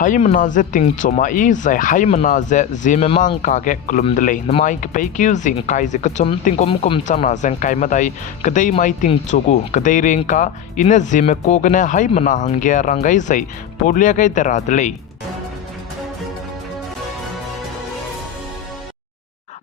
Haimanaze ting chomai zai haimanaze ZemeMaNkaNge klumdele namai kpeikiu zing kai ze kachom tingkom kom chana zeng kai madai kadai mai ting chogu kadai rengka ina Zeme kogane haimana hangge rangai zai podlia kai daradle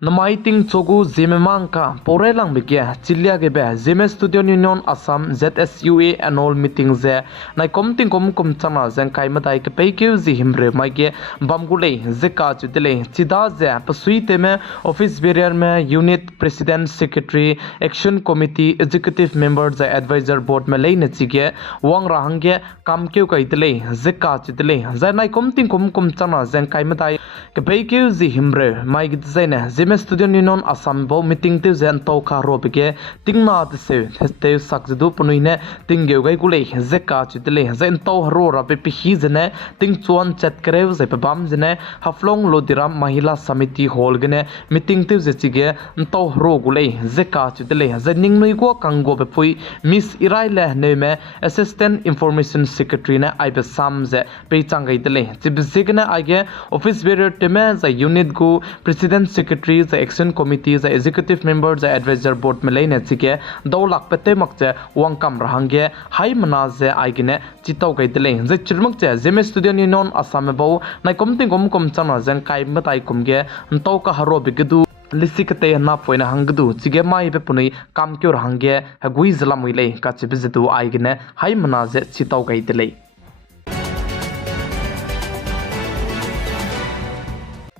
namai ting chogu ZemeMaNka porelang bikya chilia ge be Zeme Student Union Assam ZSUA annual meeting ze nai kom ting kom chana zeng kai madai ke peikiu zi himre mai ge bamgule zeka chudele chida ze pasui teme office barrier me unit president secretary action committee executive member ze advisor board me leine chige wang rahangge kam keu kai tele zeka chudele za nai kom ting kom chana zeng kai madai ke peikiu zi himre mai ge zaina Zeme Student Union Assam bo meeting te zen to kha ro bige tingma te se te sakjdu punuine tingeu gai gule zeka chitele zen to ro ra pe hi jene ting chuan chat krev ze pe bam jene haflong lodiram mahila samiti hall gene meeting te je chige to ro gule zeka chitele zening noi ko kango be pui miss iraile ne me assistant information secretary ne aibe sam ze pe changai tele chibzigna age office bearer teme za unit go president secretary the action committee the executive members the advisor board में लेने चिके दो लाख पते मक्चे वंकम रहंगे high मनाजे आइगने Chitav गई दिले जे चिरमक चे Zeme Student Union Assam में बहु नाइ कमतिंग कम चना जंग काय मताई कुमगे तो का हरो बिगदु लिसिकते ना पोइना हंगदु चिगे माइ पे पुनी काम क्यों रहंगे हगुई जिला मुइले का चिबिजदु आइगने हाई मनाजे चिताव गई दिले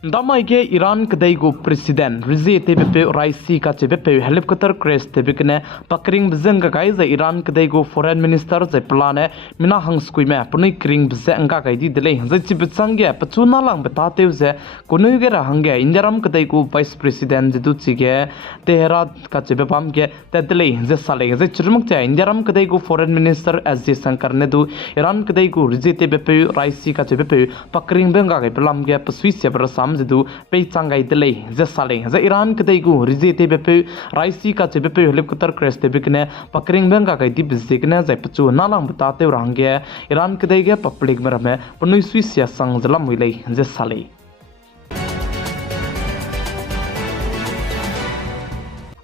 Damaige Iran kadaigo president Rize tebepe Raisi ka chebepe helicopter crash tebekne pakring bzenga gaiza Iran kadaigo foreign minister ze plane mina hangskui me puni kring bzenga gaidi dele ze chibetsangge pachuna lang betate ze kunuge rahange Indiaram kadaigo vice president ze duchige Teherat ka chebepam ge tedele ze sale ze chirmuk che Indiaram kadaigo foreign minister SJ Shankar ne du Iran kadaigo Rize tebepe Raisi ka chebepe pakring benga ge plam ge pasui se brasam du pe changai dele je sale je Iran kadai gu Rize te bepe Raisi ka che bepe helicopter crash te bikne pakring benga kai dip zikne je pachu nalang batate range Iran kadai ge public merame punui swiss ya sang zalam wilei je sale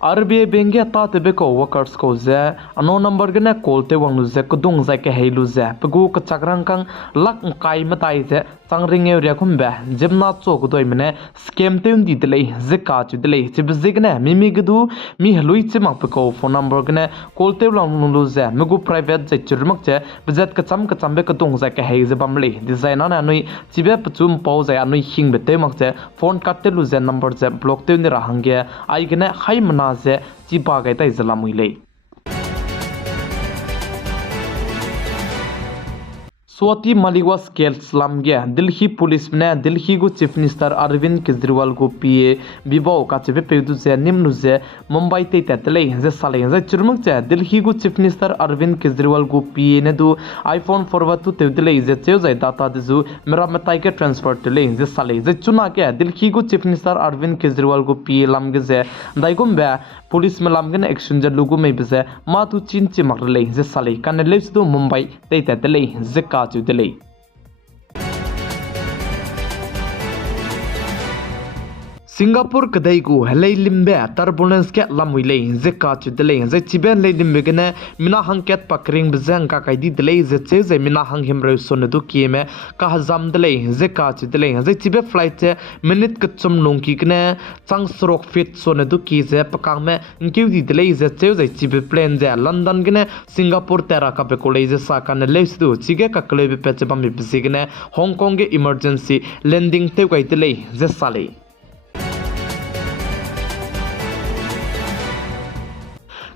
RBI bengia ta tebe ko workers ko ze ano number gna call te wang ze ko dong za ke heilu ze pegu ka chakrang kang lak kai matai ze changring area khum ba jemna chok doi mene scam te undi dele ze ka chu dele chib zigna mimi gdu mi halui chima ko phone number gna call te lang lu ze megu private ze churmak che bizat ka cham be ka dong za ke hei ze bamle design na nui chibe pachum pau za anui hing be te mak che phone kat te lu ze number ze block te ni rahangge ai gna hai mana ze chipa gai tai zala muile Swati Maliwa scale slam gya Delhi police ne Delhi go chief minister Arvind Kejriwal go PA bibo ka chebe pedu ze nimnu ze Mumbai te tatele ze sale ze churmuk che Delhi go chief minister Arvind Kejriwal go PA ne du iPhone forward to tedele ze cheu zai data dezu mera matai ke transfer tele ze sale ze chuna ke Delhi go chief minister Arvind Kejriwal go PA lam ge ze daigum ba police me lam gen action je lugu me beze ma tu chin chi makrle ze sale kan leps do Mumbai te tatele ze ka delay Singapore kadai go helai limbe turbulence ke lamuile ze ka chu delay ze chiben le limbe gene mina hangket pakring bzang ka kai di delay ze che ze mina hang himre son du kieme ka hazam delay ze ka chu delay ze chibe flight che minute ka chum nong ki gene chang srok fit son du ki ze pakang me nkiu di delay ze che ze chibe plane ze London gene Singapore tera ka pe kolei ze sa kan le stu chige ka kle be pe che bam bi gene Hong Kong ge emergency landing te kai delay ze sale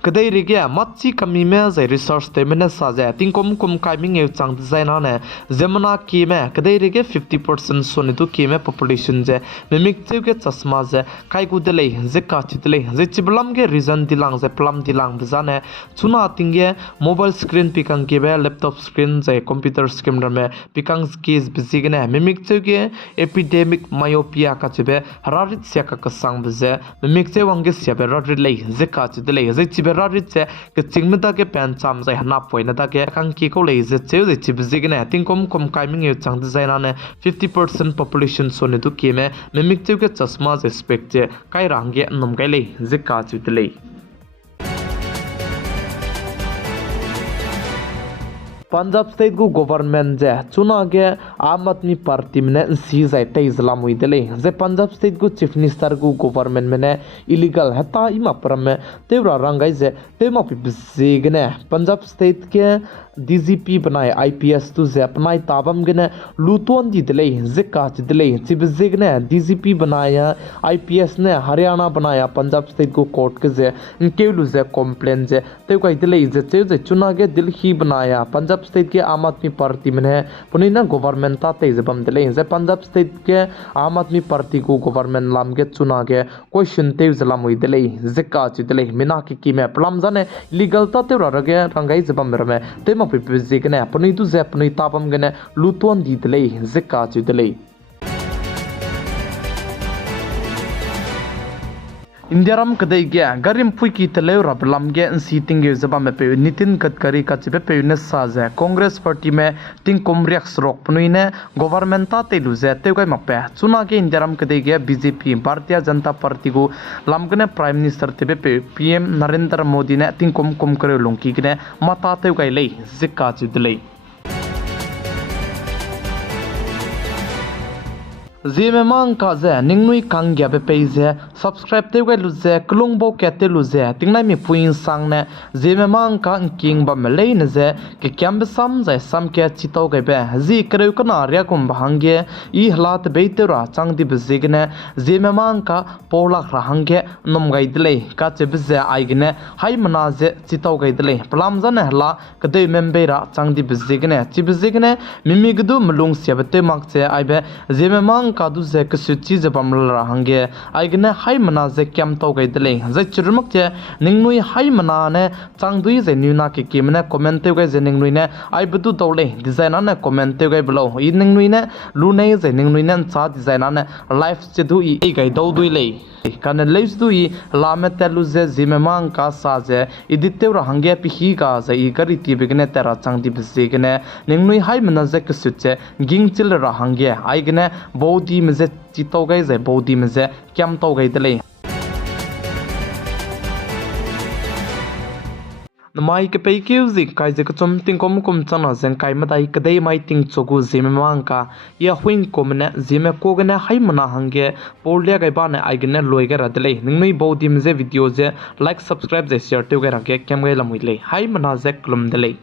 kadai rigya matchi kami me zai research te mena sa ja tingkom kai ming eu chang design ne zemana ki me kadai rigya 50% sone tu ki me population je mimik cheu ke chasma je kai gu dele je ka chi dele je chiblam ge reason dilang je plam dilang bjane chuna tingge mobile screen pikang ke be laptop screen je computer screen me pikang skis bizigne mimik cheu ge epidemic myopia ka chebe hararit sia ka sang bje mimik cheu wange sia be rarit le je ka chi dele je chiber rarit se ke chingna da ke pen cham zai hana poina da ke kang ki ko lei je cheu je chibzig ne tingkom kom kaiming yu chang design ne 50% population so ne du ke me mimik cheu ke chasma je spec je kai rang ge nom kai lei zika chu te lei Punjab state को government जे चुना के आम आदमी party में सी जाए तेज लामुई दिले जे Punjab state को chief minister को गवर्नमेंट में इलीगल है ता इमा परम में तेवरा रंगाई जे तेमा पिबजेग ने पंजाब स्टेट के डीजीपी बनाए आईपीएस तो जे अपनाई ताबम गने लुतोन दी दिले जे काच दिले चिबजेग ने डीजीपी बनाया आईपीएस ने हरियाणा बनाया पंजाब स्टेट को कोर्ट के जे इनके लुजे कंप्लेन जे ते कई दिले जे चुना के दिल्ली बनाया पंजाब स्टेट के आम आदमी पार्टी में है पुनिना गवर्नमेंट ता तेजबम दिले जे पंजाब स्टेट के आम आदमी पार्टी को गवर्नमेंट लाम के चुना के क्वेश्चन तेज लामुई दिले जे काच दिले मिना की में प्लम जाने लीगल ता तेरा रगे रंगाई जबम में ते पिजिकने अपनी तो जे अपनी तापम गने लुतोन दी दिले जे काच दिले इंडियाराम कदई गया गरिम फुई की तले रबलम के सीटिंग के जबा में पे नितिन गडकरी का चिपे पे ने साजे कांग्रेस पार्टी में तिंग कॉमरेक्स रोक पनुई ने गवर्नमेंट ता तेलु जे ते गय मपे चुना के इंडियाराम कदई गया बीजेपी भारतीय जनता पार्टी को लामगने प्राइम मिनिस्टर ते पे पीएम नरेंद्र मोदी ने तिंग कम करे लुंकी ने मता ते गय ले जिका जुदले ZemeMaNkaNews ningnui kangya be page subscribe te goi luze klungbo kete luze tingnai mi puin sang ne ZemeMaNkaNews king ba me lei ne ze ke kyam be sam zai sam ke chito ge be zi kreu kana ria kum bhangge I halat be te ra chang di be zigne ZemeMaNkaNews pola rahangge nom gai dile ka che be ze ai gne hai mana ze chito gai dile plam jan hla kade membe ra chang di be zigne chi be zigne mimi gdu mlung se be te mak che ai be ZemeMaNkaNews कादू जे कसुची जे बमल रहंगे आइगने हाई मना जे क्याम तो गई दले जे चिरमक जे निंगनुई हाई मना ने चांगदुई जे न्यूना के किमने कमेंट ते गई जे निंगनुई ने आई बदु तौले डिजाइनर ने कमेंट ते गई ब्लो इ निंगनुई ने लुने जे निंगनुई ने चा डिजाइनर ने लाइफ से दु इ गई दौ दुई ले काने लेस दुई लामे तेलु जे ZemeMaNkaNews साजे इदिते रहंगे पिही का जे इ करी ति बिगने तेरा चांगदि बिसेगने निंगनुई हाई मना जे कसुचे गिंग चिल रहंगे आइगने बौदी में जे चितो गई जे बौदी में जे क्याम तो गई दले माई के पे क्यूजी काय जे कचम तिंग कोम चना जें काय मदाई कदे माई तिंग चोगु ZemeMaNkaNews या हुइन कोमने जेमे कोगने हाई मना हंगे पोलिया गय बाने आइगने लोइगे रदले निंगनुई बौदी में जे वीडियो जे लाइक सब्सक्राइब जे शेयर ते गे रगे केम गय लमुइले हाई मना जे क्लम दले